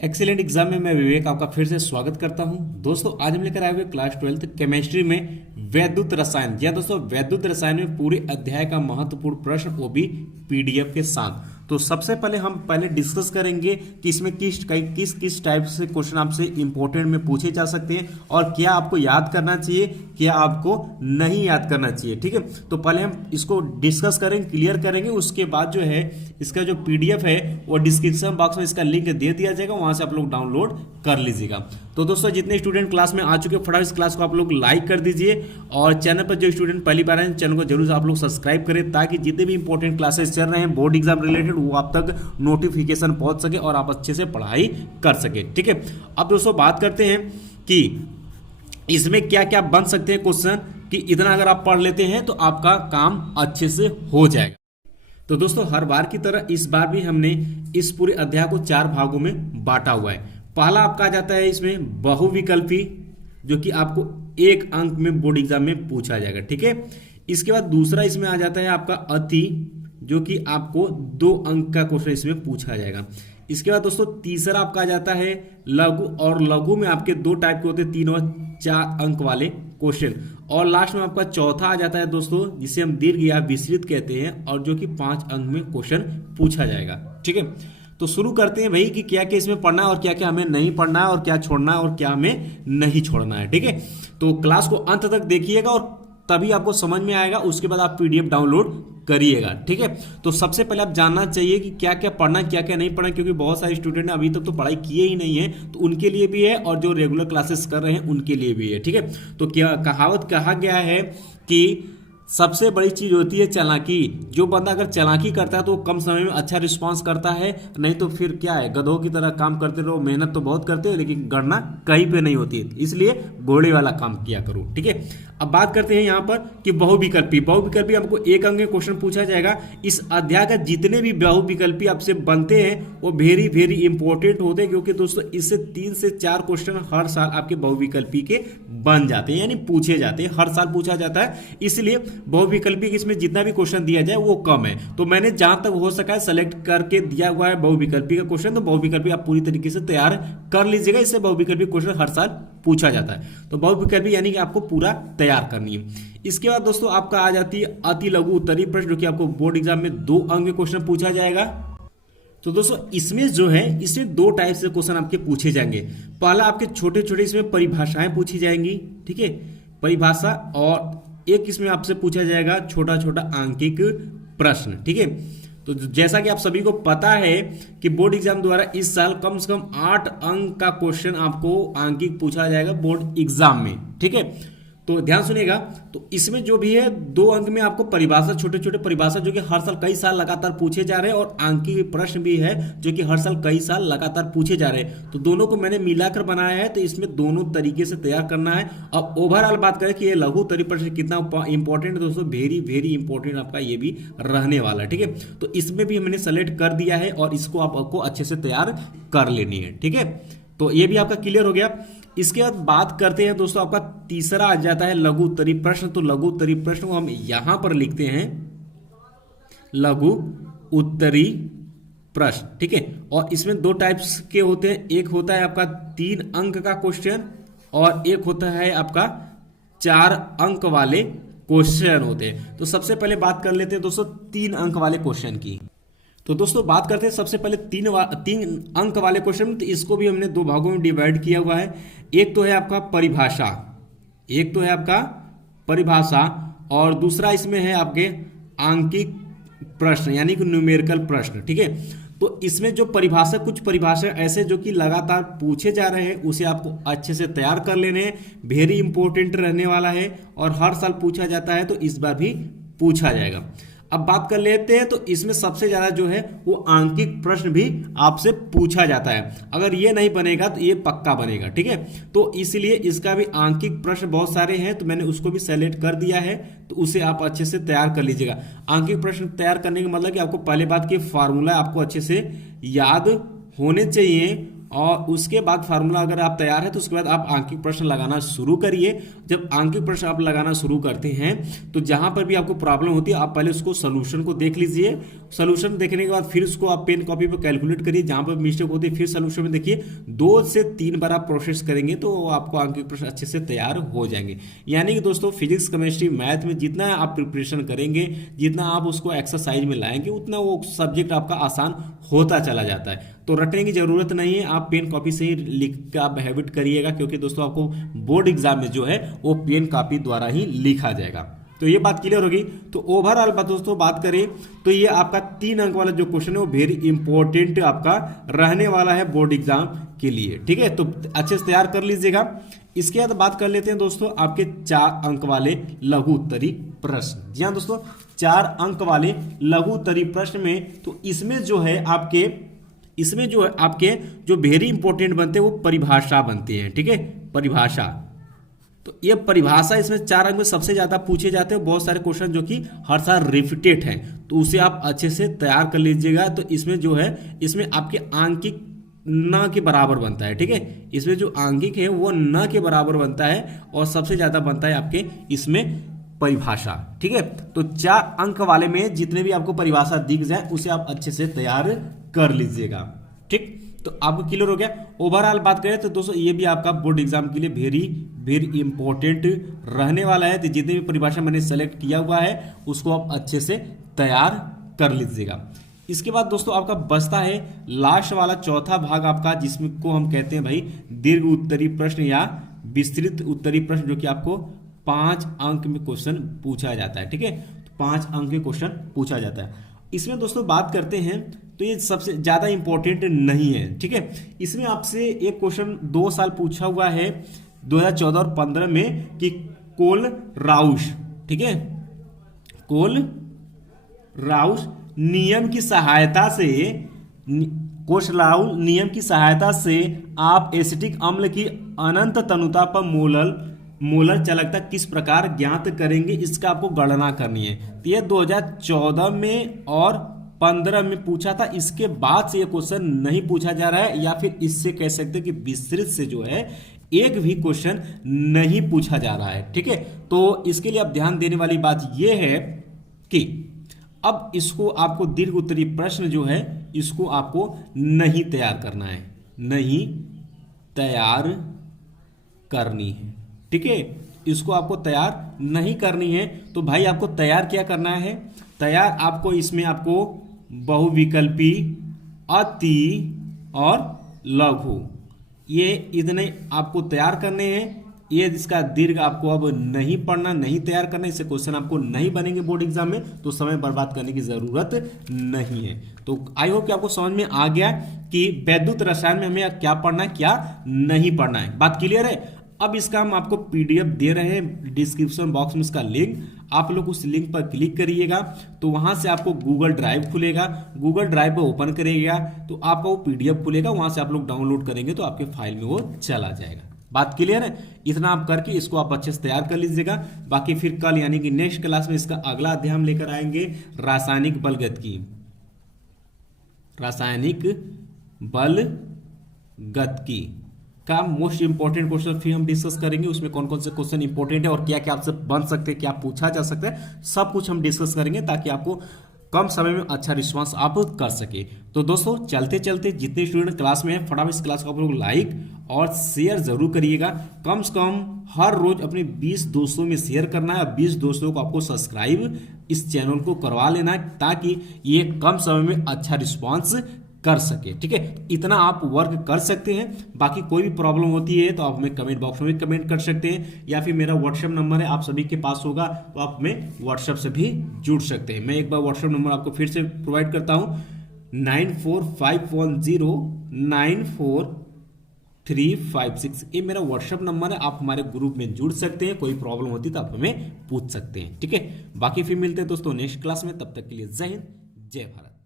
Excellent exam में मैं विवेक आपका फिर से स्वागत करता हूं। दोस्तों आज हम लेकर आए हुए क्लास 12th केमिस्ट्री में वैद्युत रसायन। जी हाँ दोस्तों, वैद्युत रसायन में पूरे अध्याय का महत्वपूर्ण प्रश्न, वो भी पीडीएफ के साथ। तो सबसे पहले हम डिस्कस करेंगे कि इसमें किस किस टाइप से क्वेश्चन आपसे इंपॉर्टेंट में पूछे जा सकते हैं और क्या आपको याद करना चाहिए, क्या आपको नहीं याद करना चाहिए। ठीक है, तो पहले हम इसको डिस्कस करेंगे, क्लियर करेंगे। उसके बाद जो है इसका जो पीडीएफ है वो डिस्क्रिप्शन बॉक्स में इसका लिंक दे दिया जाएगा, वहां से आप लोग डाउनलोड कर लीजिएगा। तो दोस्तों जितने स्टूडेंट क्लास में आ चुके हैं, फटाफट इस क्लास को आप लोग लाइक कर दीजिए और चैनल पर जो स्टूडेंट पहली बार आए चैनल को जरूर आप लोग सब्सक्राइब करें, ताकि जितने भी इंपॉर्टेंट क्लासेस चल रहे हैं बोर्ड एग्जाम रिलेटेड वो आप तक नोटिफिकेशन पहुंच सके और आप अच्छे से पढ़ाई कर सके। ठीक है, अब दोस्तों बात करते हैं कि इसमें क्या क्या बन सकते हैं क्वेश्चन, कि इतना अगर आप पढ़ लेते हैं तो आपका काम अच्छे से हो जाएगा। तो दोस्तों हर बार की तरह इस बार भी हमने इस पूरे अध्याय को 4 भागों में बांटा हुआ है। पहला आपका आ जाता है इसमें बहुविकल्पी, जो कि आपको 1 अंक में बोर्ड एग्जाम में पूछा जाएगा। ठीक है, इसके बाद दूसरा इसमें आ जाता है आपका अति, जो कि आपको 2 अंक का क्वेश्चन इसमें पूछा जाएगा। इसके बाद दोस्तों तीसरा आपका आ जाता है लघु, और लघु में आपके 2 टाइप के होते हैं, 3 और 4 अंक वाले क्वेश्चन। और लास्ट में आपका चौथा आ जाता है दोस्तों, जिसे हम दीर्घ या विस्तृत कहते हैं, और जो कि 5 अंक में क्वेश्चन पूछा जाएगा। ठीक है, तो शुरू करते हैं भाई कि क्या क्या इसमें पढ़ना है और क्या क्या हमें नहीं पढ़ना है, और क्या छोड़ना है और क्या हमें नहीं छोड़ना है। ठीक है, तो क्लास को अंत तक देखिएगा और तभी आपको समझ में आएगा। उसके बाद आप पीडीएफ डाउनलोड करिएगा। ठीक है, तो सबसे पहले आप जानना चाहिए कि क्या क्या पढ़ना क्या क्या नहीं पढ़ना, क्योंकि बहुत सारे स्टूडेंट अभी तक तो पढ़ाई किए ही नहीं है, तो उनके लिए भी है और जो रेगुलर क्लासेस कर रहे हैं उनके लिए भी है। ठीक है, तो क्या कहावत कहा गया है कि सबसे बड़ी चीज होती है चालाकी। जो बंदा अगर चालाकी करता है तो वो कम समय में अच्छा रिस्पांस करता है, नहीं तो फिर क्या है, गधों की तरह काम करते रहो, मेहनत तो बहुत करते हो लेकिन गणना कहीं पे नहीं होती है, इसलिए घोड़े वाला काम किया करो। ठीक है, अब बात करते हैं यहाँ पर कि बहुविकल्पी। बहुविकल्पी हमको 1 अंक में क्वेश्चन पूछा जाएगा। इस अध्याय का जितने भी बहुविकल्पी आपसे बनते हैं वो वेरी वेरी इंपॉर्टेंट होते हैं, क्योंकि दोस्तों इससे 3 से 4 क्वेश्चन हर साल आपके बहुविकल्पी के बन जाते हैं, यानी पूछे जाते हैं, हर साल पूछा जाता है। इसलिए बहुविकल्पी इसमें जितना भी क्वेश्चन दिया जाए वो कम है, तो मैंने जहां तक हो सका है सेलेक्ट करके दिया हुआ है बहुविकल्पी का क्वेश्चन। तो बहुविकल्पी आप पूरी तरीके से तैयार कर लीजिएगा, इससे बहुविकल्पी क्वेश्चन हर साल पूछा जाता है। तो बहुविकल्पी यानी कि आपको पूरा तैयार करनी है। इसके बाद दोस्तों आपका आ जाती है अति लघु उत्तरीय प्रश्न, जो कि आपको बोर्ड एग्जाम में 2 अंक में क्वेश्चन पूछा जाएगा। तो दोस्तों इसमें जो है, इसमें 2 टाइप से क्वेश्चन आपके पूछे जाएंगे। पहला आपके छोटे छोटे इसमें परिभाषाएं पूछी जाएंगी। ठीक है, परिभाषा, और एक इसमें आपसे पूछा जाएगा छोटा छोटा आंकिक प्रश्न। ठीक है, तो जैसा कि आप सभी को पता है कि बोर्ड एग्जाम द्वारा इस साल कम से कम 8 अंक का क्वेश्चन आपको आंकिक पूछा जाएगा बोर्ड एग्जाम में। ठीक है, तो ध्यान सुनिएगा। तो इसमें जो भी है 2 अंक में आपको परिभाषा, छोटे छोटे परिभाषा, जो कि हर साल कई साल लगातार पूछे जा रहे हैं, और आंकिक प्रश्न भी है जो कि हर साल कई साल लगातार पूछे जा रहे हैं। तो दोनों को मैंने मिलाकर बनाया है, तो इसमें दोनों तरीके से तैयार करना है। अब ओवरऑल बात करें कि ये लघु उत्तरीय प्रश्न कितना इंपॉर्टेंट है दोस्तों, वेरी वेरी इंपॉर्टेंट आपका ये भी रहने वाला है। ठीक है, तो इसमें भी मैंने सेलेक्ट कर दिया है और इसको आपको अच्छे से तैयार कर लेनी है। ठीक है, तो ये भी आपका क्लियर हो गया। इसके बाद बात करते हैं दोस्तों, आपका तीसरा आ जाता है लघु उत्तरीय प्रश्न। तो लघु उत्तरीय प्रश्न को हम यहां पर लिखते हैं लघु उत्तरीय प्रश्न। ठीक है, और इसमें 2 टाइप्स के होते हैं। एक होता है आपका 3 अंक का क्वेश्चन, और एक होता है आपका 4 अंक वाले क्वेश्चन होते हैं। तो सबसे पहले बात कर लेते हैं दोस्तों 3 अंक वाले क्वेश्चन की। तो दोस्तों बात करते हैं सबसे पहले 3 अंक वाले क्वेश्चन। तो इसको भी हमने 2 भागों में डिवाइड किया हुआ है। एक तो है आपका परिभाषा, और दूसरा इसमें है आपके आंकिक प्रश्न, यानी कि न्यूमेरिकल प्रश्न। ठीक है, तो इसमें जो परिभाषा, कुछ परिभाषा ऐसे जो कि लगातार पूछे जा रहे हैं, उसे आपको अच्छे से तैयार कर लेने हैं। वेरी इंपॉर्टेंट रहने वाला है और हर साल पूछा जाता है, तो इस बार भी पूछा जाएगा। अब बात कर लेते हैं, तो इसमें सबसे ज्यादा जो है वो आंकिक प्रश्न भी आपसे पूछा जाता है। अगर ये नहीं बनेगा तो ये पक्का बनेगा। ठीक है, तो इसलिए इसका भी आंकिक प्रश्न बहुत सारे हैं, तो मैंने उसको भी सेलेक्ट कर दिया है, तो उसे आप अच्छे से तैयार कर लीजिएगा। आंकिक प्रश्न तैयार करने का मतलब कि आपको पहले बात की फार्मूला आपको अच्छे से याद होने चाहिए, और उसके बाद फार्मूला अगर आप तैयार है तो उसके बाद आप आंकिक प्रश्न लगाना शुरू करिए। जब आंकिक प्रश्न आप लगाना शुरू करते हैं तो जहां पर भी आपको प्रॉब्लम होती है आप पहले उसको सोल्यूशन को देख लीजिए। सोल्यूशन देखने के बाद फिर उसको आप पेन कॉपी पर कैलकुलेट करिए, जहां पर मिस्टेक होती है फिर सोल्यूशन में देखिए। 2 से 3 बार आप प्रोसेस करेंगे तो आपको आंकिक प्रश्न अच्छे से तैयार हो जाएंगे। यानी कि दोस्तों फिजिक्स, केमिस्ट्री, मैथ में जितना आप प्रिपरेशन करेंगे, जितना आप उसको एक्सरसाइज में लाएंगे, उतना वो सब्जेक्ट आपका आसान होता चला जाता है। तो रटने की जरूरत नहीं है, आप पेन कॉपी से ही लिख के आप हैबिट करिएगा, क्योंकि दोस्तों आपको बोर्ड एग्जाम में जो है वो पेन कॉपी द्वारा ही लिखा जाएगा। तो ये बात क्लियर होगी। तो ओवरऑल बात दोस्तों बात करें तो ये आपका 3 अंक वाला जो क्वेश्चन है वो वेरी इंपॉर्टेंट आपका रहने वाला है बोर्ड एग्जाम के लिए। ठीक है, तो अच्छे से तैयार कर लीजिएगा। इसके बाद बात कर लेते हैं दोस्तों आपके 4 अंक वाले लघु उत्तरी प्रश्न। जी हाँ दोस्तों, 4 अंक वाले लघु उत्तरी प्रश्न में तो इसमें जो है आपके जो वेरी इंपॉर्टेंट बनते हैं वो परिभाषा बनती है। ठीक है, परिभाषा, तो ये परिभाषा इसमें 4 अंक में सबसे ज्यादा पूछे जाते हैं। बहुत सारे क्वेश्चन जो कि हर साल रिपीटेड हैं, तो उसे आप अच्छे से तैयार कर लीजिएगा। तो इसमें जो है इसमें आपके आंकिक न के बराबर बनता है। ठीक है, इसमें जो आंकिक है वो न के बराबर बनता है और सबसे ज्यादा बनता है आपके इसमें परिभाषा। ठीक है, तो 4 अंक वाले में जितने भी आपको परिभाषा दिख जाए उसे आप अच्छे से तैयार कर लीजिएगा। ठीक, तो आपको क्लियर हो गया। ओवरऑल बात करें तो दोस्तों ये भी आपका बोर्ड एग्जाम के लिए वेरी वेरी इंपॉर्टेंट रहने वाला है। तो जितने भी परिभाषा मैंने सेलेक्ट किया हुआ है उसको आप अच्छे से तैयार कर लीजिएगा। इसके बाद दोस्तों आपका बचता है लास्ट वाला चौथा भाग आपका, जिसमें को हम कहते हैं भाई दीर्घ उत्तरी प्रश्न या विस्तृत उत्तरी प्रश्न, जो कि आपको 5 अंक में क्वेश्चन पूछा जाता है। ठीक है, तो 5 अंक में क्वेश्चन पूछा जाता है। इसमें दोस्तों बात करते हैं तो ये सबसे ज्यादा इंपॉर्टेंट नहीं है। ठीक है, इसमें आपसे एक क्वेश्चन 2 साल पूछा हुआ है 2014 और 15 में कि कोलराउस, ठीक है, कोलराउस नियम की सहायता से कोलराउस नियम की सहायता से आप एसिटिक अम्ल की अनंत तनुता पर मोलर चालकता किस प्रकार ज्ञात करेंगे, इसका आपको गणना करनी है। तो ये 2014 में और 15 में पूछा था। इसके बाद से ये क्वेश्चन नहीं पूछा जा रहा है, या फिर इससे कह सकते हैं कि विस्तृत से जो है एक भी क्वेश्चन नहीं पूछा जा रहा है। ठीक है, तो इसके लिए आप ध्यान देने वाली बात यह है कि अब इसको आपको दीर्घ उत्तरी प्रश्न जो है इसको आपको नहीं तैयार करना है, नहीं तैयार करनी है। ठीक है, इसको आपको तैयार नहीं करनी है। तो भाई आपको तैयार क्या करना है, तैयार आपको इसमें आपको बहुविकल्पी, अति और लघु, ये इतने आपको तैयार करने हैं। ये इसका दीर्घ आपको अब नहीं पढ़ना, नहीं तैयार करना, इससे क्वेश्चन आपको नहीं बनेंगे बोर्ड एग्जाम में, तो समय बर्बाद करने की जरूरत नहीं है। तो आई होप कि आपको समझ में आ गया कि वैद्युत रसायन में हमें क्या पढ़ना है, क्या नहीं पढ़ना है। बात क्लियर है। अब इसका हम आपको पीडीएफ दे रहे हैं, डिस्क्रिप्शन बॉक्स में इसका लिंक, आप लोग उस लिंक पर क्लिक करिएगा तो वहां से आपको गूगल ड्राइव खुलेगा, गूगल ड्राइव पर ओपन करिएगा तो आपका वो पीडीएफ खुलेगा, वहां से आप लोग डाउनलोड करेंगे तो आपके फाइल में वो चला जाएगा। बात क्लियर है। इतना आप करके इसको आप अच्छे से तैयार कर लीजिएगा। बाकी फिर कल यानी कि नेक्स्ट क्लास में इसका अगला अध्याय हम लेकर आएंगे रासायनिक बलगतिकी, रासायनिक बलगतिकी का मोस्ट इंपॉर्टेंट क्वेश्चन फिर हम डिस्कस करेंगे। उसमें कौन कौन से क्वेश्चन इंपॉर्टेंट है और क्या क्या आपसे बन सकते हैं, क्या पूछा जा सकता है, सब कुछ हम डिस्कस करेंगे ताकि आपको कम समय में अच्छा रिस्पांस आप कर सके। तो दोस्तों चलते चलते जितने स्टूडेंट क्लास में हैं फटाफट इस क्लास को आप लोग लाइक और शेयर जरूर करिएगा। कम से कम हर रोज अपने 20 दोस्तों में शेयर करना है और 20 दोस्तों को आपको सब्सक्राइब इस चैनल को करवा लेना है ताकि ये कम समय में अच्छा रिस्पांस कर सके। ठीक है, इतना आप वर्क कर सकते हैं। बाकी कोई भी प्रॉब्लम होती है तो आप हमें कमेंट बॉक्स में भी कमेंट कर सकते हैं, या फिर मेरा व्हाट्सएप नंबर है आप सभी के पास होगा तो आप हमें व्हाट्सएप से भी जुड़ सकते हैं। मैं एक बार व्हाट्सएप नंबर आपको फिर से प्रोवाइड करता हूँ 9451094356। ये मेरा व्हाट्सएप नंबर है, आप हमारे ग्रुप में जुड़ सकते हैं। कोई प्रॉब्लम होती तो आप हमें पूछ सकते हैं। ठीक है, बाकी फिर मिलते हैं दोस्तों नेक्स्ट क्लास में। तब तक के लिए जय हिंद, जय भारत।